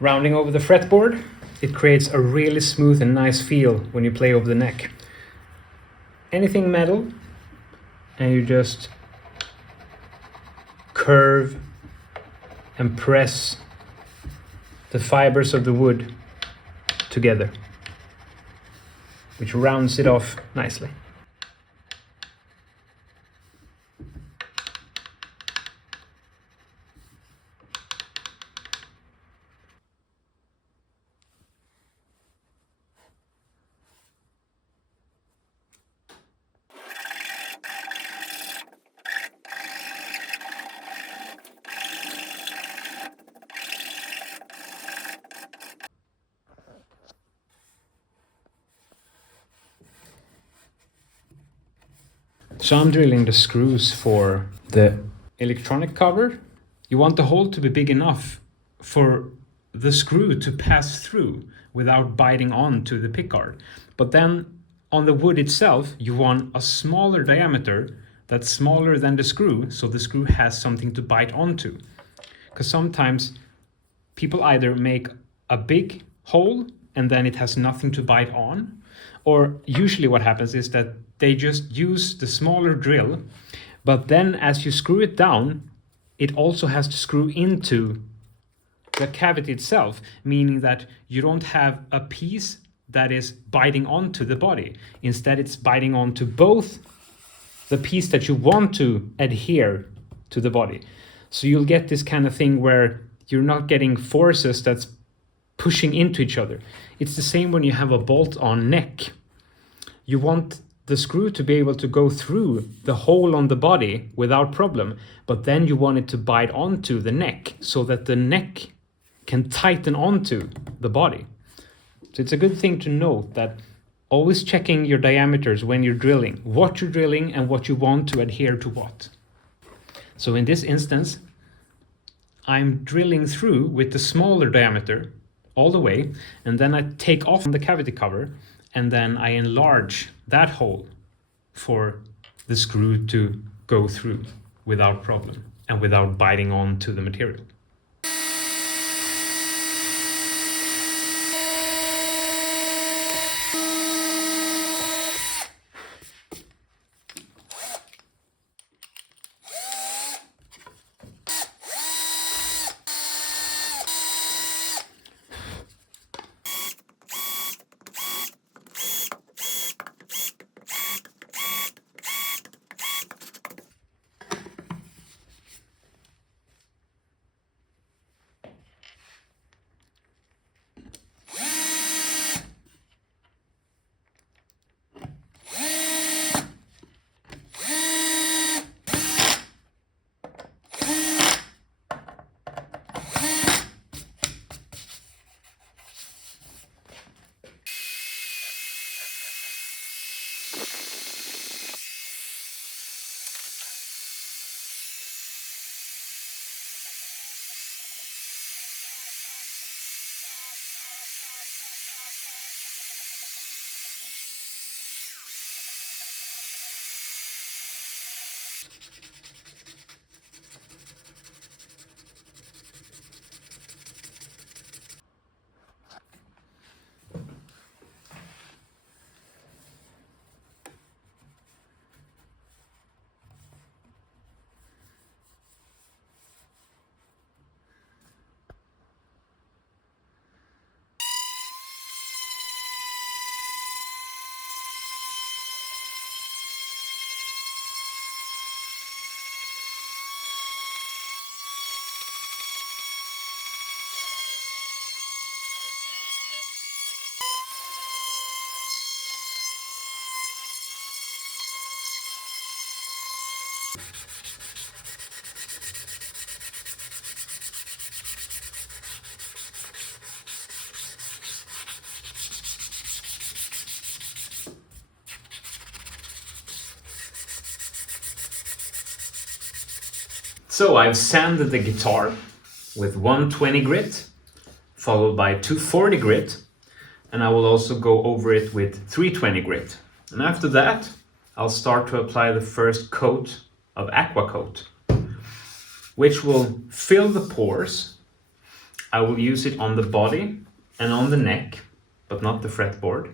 Rounding over the fretboard, it creates a really smooth and nice feel when you play over the neck. Anything metal, and you just curve and press the fibers of the wood together, which rounds it off nicely. So I'm drilling the screws for the electronic cover. You want the hole to be big enough for the screw to pass through without biting onto the pickguard. But then on the wood itself, you want a smaller diameter that's smaller than the screw, so the screw has something to bite onto. Because sometimes people either make a big hole and then it has nothing to bite on, or usually what happens is that they just use the smaller drill, but then as you screw it down, it also has to screw into the cavity itself, meaning that you don't have a piece that is biting onto the body. Instead, it's biting onto both the piece that you want to adhere to the body. So you'll get this kind of thing where you're not getting forces that's pushing into each other. It's the same when you have a bolt-on neck. You want the screw to be able to go through the hole on the body without problem, but then you want it to bite onto the neck so that the neck can tighten onto the body. So it's a good thing to note that always checking your diameters when you're drilling, what you're drilling and what you want to adhere to what. So in this instance, I'm drilling through with the smaller diameter all the way, and then I take off the cavity cover, and then I enlarge that hole for the screw to go through without problem and without biting onto the material. So I've sanded the guitar with 120 grit, followed by 240 grit, and I will also go over it with 320 grit. And after that, I'll start to apply the first coat of aqua coat, which will fill the pores I will use it on the body and on the neck, but not the fretboard.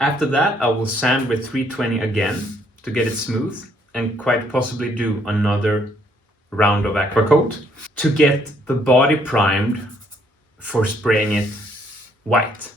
After that, I will sand with 320 again to get it smooth, and quite possibly do another round of aqua coat to get the body primed for spraying it white.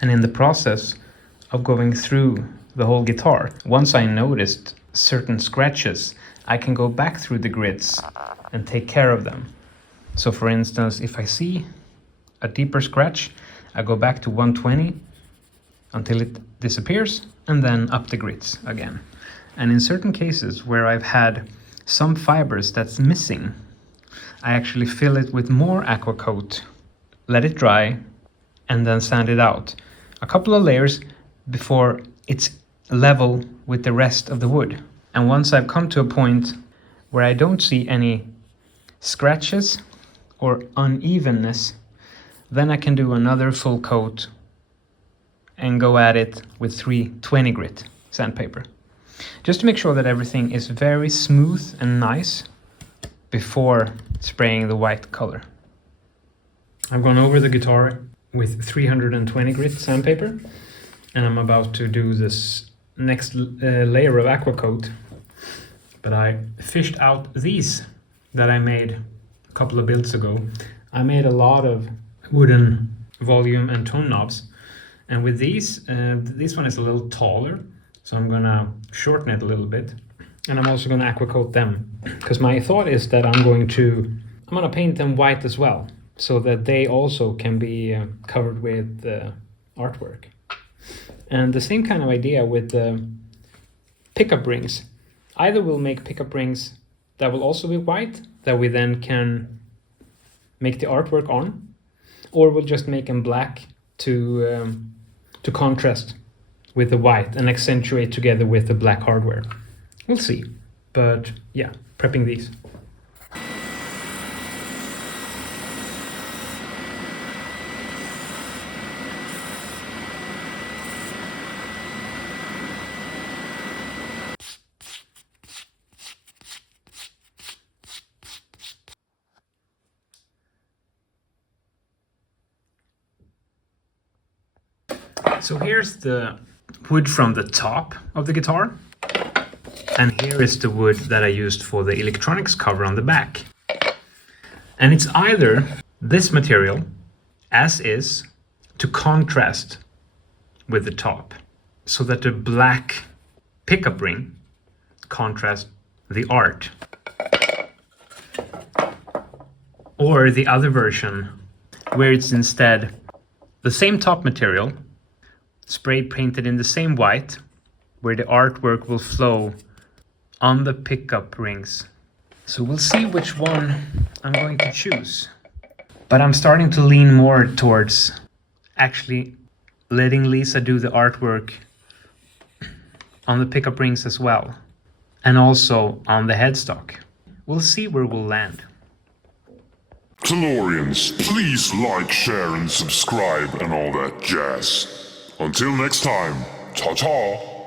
And in the process of going through the whole guitar, once I noticed certain scratches, I can go back through the grids and take care of them. So for instance, if I see a deeper scratch, I go back to 120 until it disappears, and then up the grids again. And in certain cases where I've had some fibers that's missing, I actually fill it with more aqua coat, let it dry, and then sand it out a couple of layers before it's level with the rest of the wood. And once I've come to a point where I don't see any scratches or unevenness, then I can do another full coat and go at it with 320 grit sandpaper, just to make sure that everything is very smooth and nice before spraying the white color. I've gone over the guitar with 320 grit sandpaper, and I'm about to do this next layer of aqua coat. But I fished out these that I made a couple of builds ago. I made a lot of wooden volume and tone knobs, and with these, this one is a little taller, so I'm gonna shorten it a little bit, and I'm also gonna aqua coat them, because my thought is that I'm gonna paint them white as well, so that they also can be covered with artwork. And the same kind of idea with the pickup rings. Either we'll make pickup rings that will also be white, that we then can make the artwork on, or we'll just make them black to contrast with the white and accentuate together with the black hardware. We'll see. But yeah, prepping these. So here's the wood from the top of the guitar, and here is the wood that I used for the electronics cover on the back. And it's either this material, as is, to contrast with the top, so that the black pickup ring contrasts the art. Or the other version, where it's instead the same top material, spray painted in the same white, where the artwork will flow on the pickup rings. So we'll see which one I'm going to choose. But I'm starting to lean more towards actually letting Lisa do the artwork on the pickup rings as well, and also on the headstock. We'll see where we'll land. Tellurians, please like, share and subscribe and all that jazz. Until next time, ta-ta!